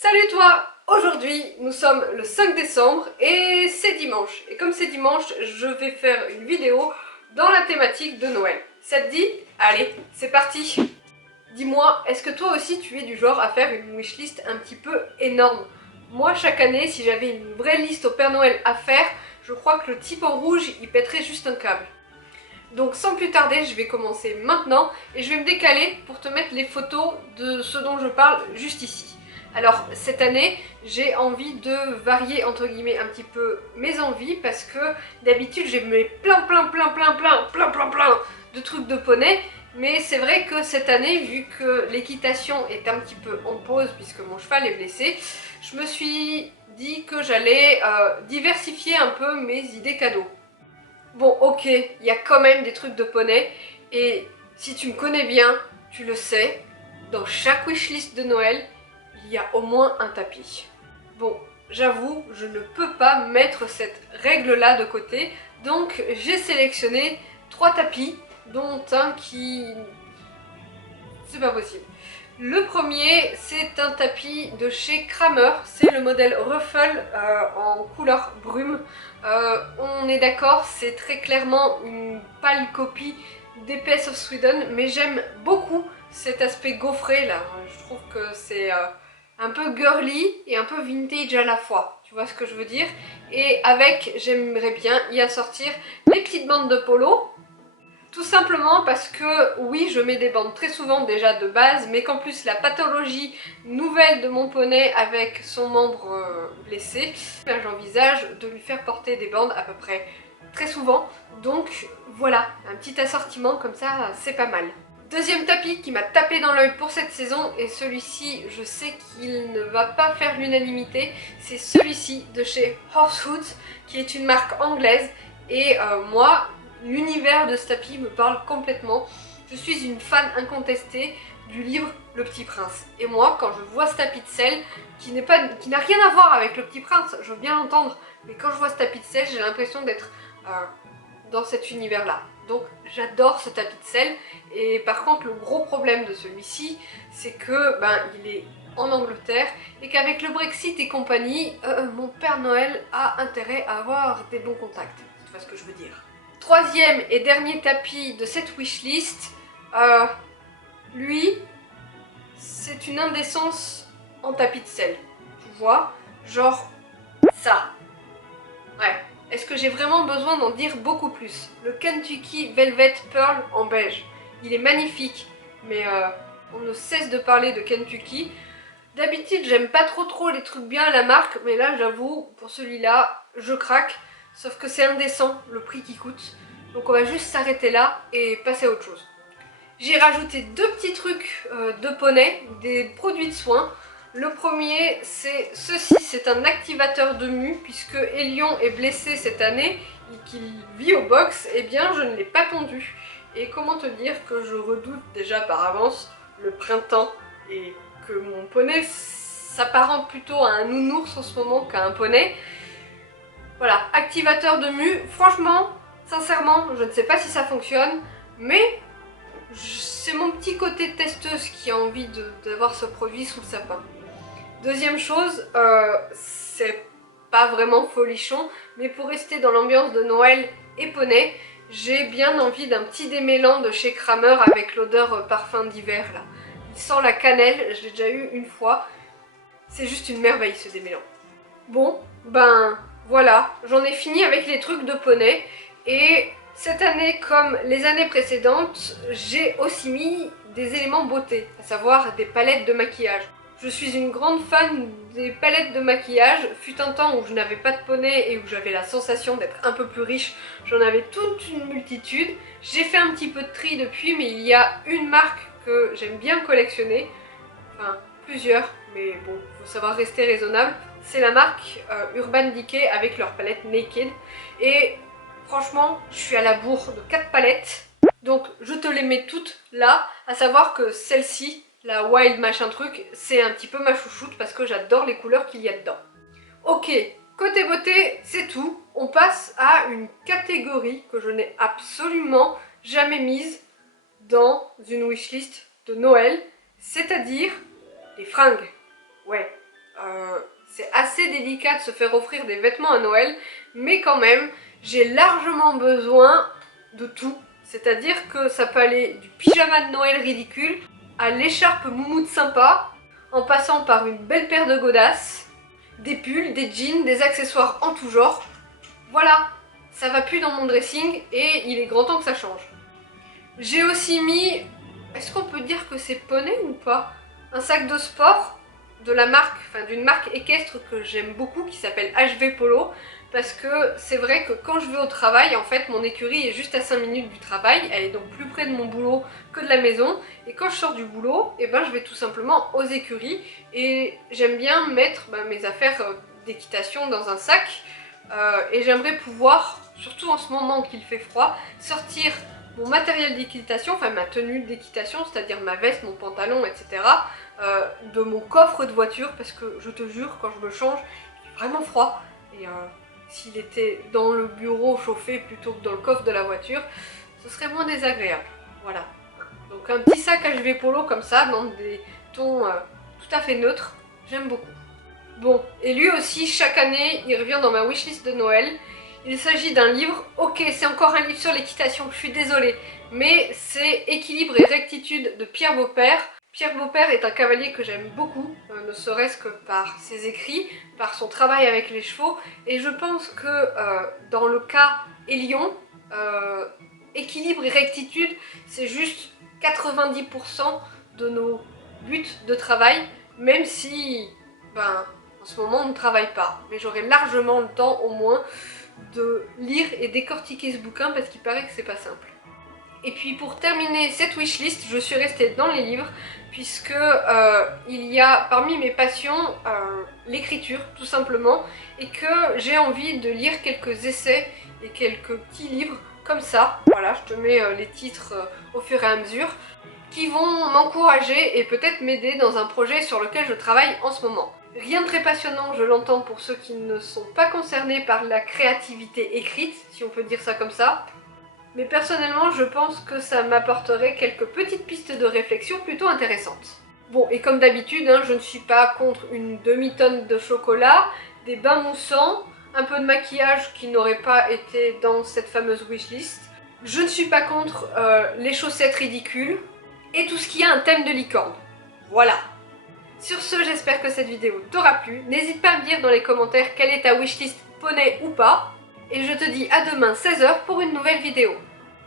Salut toi! Aujourd'hui, nous sommes le 5 décembre et c'est dimanche. Et comme c'est dimanche, je vais faire une vidéo dans la thématique de Noël. Ça te dit? Allez, c'est parti! Dis-moi, est-ce que toi aussi tu es du genre à faire une wishlist un petit peu énorme? Moi, chaque année, si j'avais une vraie liste au Père Noël à faire, je crois que le type en rouge, il pèterait juste un câble. Donc sans plus tarder, je vais commencer maintenant et je vais me décaler pour te mettre les photos de ce dont je parle juste ici. Alors cette année, j'ai envie de varier entre guillemets un petit peu mes envies parce que d'habitude j'ai mis plein de trucs de poney, mais c'est vrai que cette année, vu que l'équitation est un petit peu en pause puisque mon cheval est blessé, je me suis dit que j'allais diversifier un peu mes idées cadeaux. Bon, ok, il y a quand même des trucs de poney, et si tu me connais bien, tu le sais, dans chaque wishlist de Noël, il y a au moins un tapis. Bon, j'avoue, je ne peux pas mettre cette règle-là de côté, donc j'ai sélectionné 3 tapis, dont un qui... c'est pas possible. Le premier, c'est un tapis de chez Kramer, c'est le modèle Ruffle en couleur brume. On est d'accord, c'est très clairement une pâle copie d'Épée of Sweden, mais j'aime beaucoup cet aspect gaufré là. Je trouve que c'est un peu girly et un peu vintage à la fois, tu vois ce que je veux dire. Et avec, j'aimerais bien y assortir les petites bandes de polo. Tout simplement parce que oui, je mets des bandes très souvent déjà de base, mais qu'en plus la pathologie nouvelle de mon poney avec son membre blessé, j'envisage de lui faire porter des bandes à peu près très souvent. Donc voilà, un petit assortiment comme ça, c'est pas mal. Deuxième tapis qui m'a tapé dans l'œil pour cette saison, et celui-ci, je sais qu'il ne va pas faire l'unanimité, c'est celui-ci de chez Horsehoods, qui est une marque anglaise, et moi, l'univers de ce tapis me parle complètement. Je suis une fan incontestée du livre Le Petit Prince. Et moi, quand je vois ce tapis de sel, qui n'a rien à voir avec Le Petit Prince, je veux bien l'entendre, mais quand je vois ce tapis de sel, j'ai l'impression d'être dans cet univers-là. Donc j'adore ce tapis de sel. Et par contre, le gros problème de celui-ci, c'est que il est en Angleterre et qu'avec le Brexit et compagnie, mon Père Noël a intérêt à avoir des bons contacts. Tu vois ce que je veux dire. Troisième et dernier tapis de cette wishlist, lui, c'est une indécence en tapis de sel. Tu vois, genre ça. Ouais. Est-ce que j'ai vraiment besoin d'en dire beaucoup plus? Le Kentucky Velvet Pearl en beige. Il est magnifique, mais on ne cesse de parler de Kentucky. D'habitude, j'aime pas trop les trucs bien à la marque, mais là, j'avoue, pour celui-là, je craque. Sauf que c'est indécent, le prix qui coûte. Donc on va juste s'arrêter là et passer à autre chose. J'ai rajouté 2 petits trucs de poney, des produits de soins. Le premier, c'est ceci, c'est un activateur de mue, puisque Elion est blessé cette année et qu'il vit au box, eh bien je ne l'ai pas pondu. Et comment te dire que je redoute déjà par avance le printemps et que mon poney s'apparente plutôt à un nounours en ce moment qu'à un poney. Voilà, activateur de mue, franchement, sincèrement, je ne sais pas si ça fonctionne, mais c'est mon petit côté testeuse qui a envie d'avoir ce produit sous le sapin. Deuxième chose, c'est pas vraiment folichon, mais pour rester dans l'ambiance de Noël et poney, j'ai bien envie d'un petit démêlant de chez Kramer avec l'odeur parfum d'hiver là. Il sent la cannelle, je l'ai déjà eu une fois, c'est juste une merveille ce démêlant. Bon, voilà, j'en ai fini avec les trucs de poney, et cette année, comme les années précédentes, j'ai aussi mis des éléments beauté, à savoir des palettes de maquillage. Je suis une grande fan des palettes de maquillage. Fut un temps où je n'avais pas de poney et où j'avais la sensation d'être un peu plus riche. J'en avais toute une multitude. J'ai fait un petit peu de tri depuis, mais il y a une marque que j'aime bien collectionner. Enfin, plusieurs, mais bon, il faut savoir rester raisonnable. C'est la marque Urban Decay avec leur palette Naked. Et franchement, je suis à la bourre de 4 palettes. Donc je te les mets toutes là, à savoir que celle-ci, la Wild machin truc, c'est un petit peu ma chouchoute parce que j'adore les couleurs qu'il y a dedans. Ok, côté beauté, c'est tout. On passe à une catégorie que je n'ai absolument jamais mise dans une wishlist de Noël, c'est-à-dire les fringues. Ouais, c'est assez délicat de se faire offrir des vêtements à Noël, mais quand même, j'ai largement besoin de tout. C'est-à-dire que ça peut aller du pyjama de Noël ridicule à l'écharpe moumoute sympa, en passant par une belle paire de godasses, des pulls, des jeans, des accessoires en tout genre. Voilà, ça va plus dans mon dressing et il est grand temps que ça change. J'ai aussi mis, est-ce qu'on peut dire que c'est poney ou pas? Un sac de sport de la marque, enfin d'une marque équestre que j'aime beaucoup qui s'appelle HV Polo, parce que c'est vrai que quand je vais au travail, en fait mon écurie est juste à 5 minutes du travail, elle est donc plus près de mon boulot que de la maison, et quand je sors du boulot, et ben je vais tout simplement aux écuries, et j'aime bien mettre mes affaires d'équitation dans un sac, et j'aimerais pouvoir, surtout en ce moment qu'il fait froid, sortir mon matériel d'équitation, enfin ma tenue d'équitation, c'est-à-dire ma veste, mon pantalon, etc., de mon coffre de voiture, parce que je te jure, quand je me change, il fait vraiment froid, et s'il était dans le bureau chauffé plutôt que dans le coffre de la voiture, ce serait moins désagréable. Voilà. Donc un petit sac HV Polo comme ça, dans des tons tout à fait neutres, j'aime beaucoup. Bon, et lui aussi, chaque année, il revient dans ma wishlist de Noël. Il s'agit d'un livre, ok, c'est encore un livre sur l'équitation, je suis désolée, mais c'est Équilibre et rectitude de Pierre Beaupère. Pierre Beaupère est un cavalier que j'aime beaucoup, ne serait-ce que par ses écrits, par son travail avec les chevaux, et je pense que dans le cas Élion, équilibre et rectitude, c'est juste 90% de nos buts de travail, même si, en ce moment on ne travaille pas. Mais j'aurai largement le temps au moins de lire et décortiquer ce bouquin parce qu'il paraît que c'est pas simple. Et puis pour terminer cette wishlist, je suis restée dans les livres puisque il y a parmi mes passions l'écriture tout simplement et que j'ai envie de lire quelques essais et quelques petits livres comme ça. Voilà, je te mets les titres au fur et à mesure qui vont m'encourager et peut-être m'aider dans un projet sur lequel je travaille en ce moment. Rien de très passionnant, je l'entends, pour ceux qui ne sont pas concernés par la créativité écrite, si on peut dire ça comme ça. Mais personnellement, je pense que ça m'apporterait quelques petites pistes de réflexion plutôt intéressantes. Bon, et comme d'habitude, je ne suis pas contre une demi-tonne de chocolat, des bains moussants, un peu de maquillage qui n'aurait pas été dans cette fameuse wishlist. Je ne suis pas contre les chaussettes ridicules et tout ce qui a un thème de licorne. Voilà. Sur ce, j'espère que cette vidéo t'aura plu. N'hésite pas à me dire dans les commentaires quelle est ta wishlist poney ou pas. Et je te dis à demain 16 h pour une nouvelle vidéo.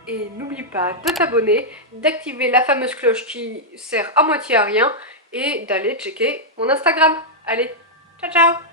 Et n'oublie pas de t'abonner, d'activer la fameuse cloche qui sert à moitié à rien et d'aller checker mon Instagram. Allez, ciao ciao!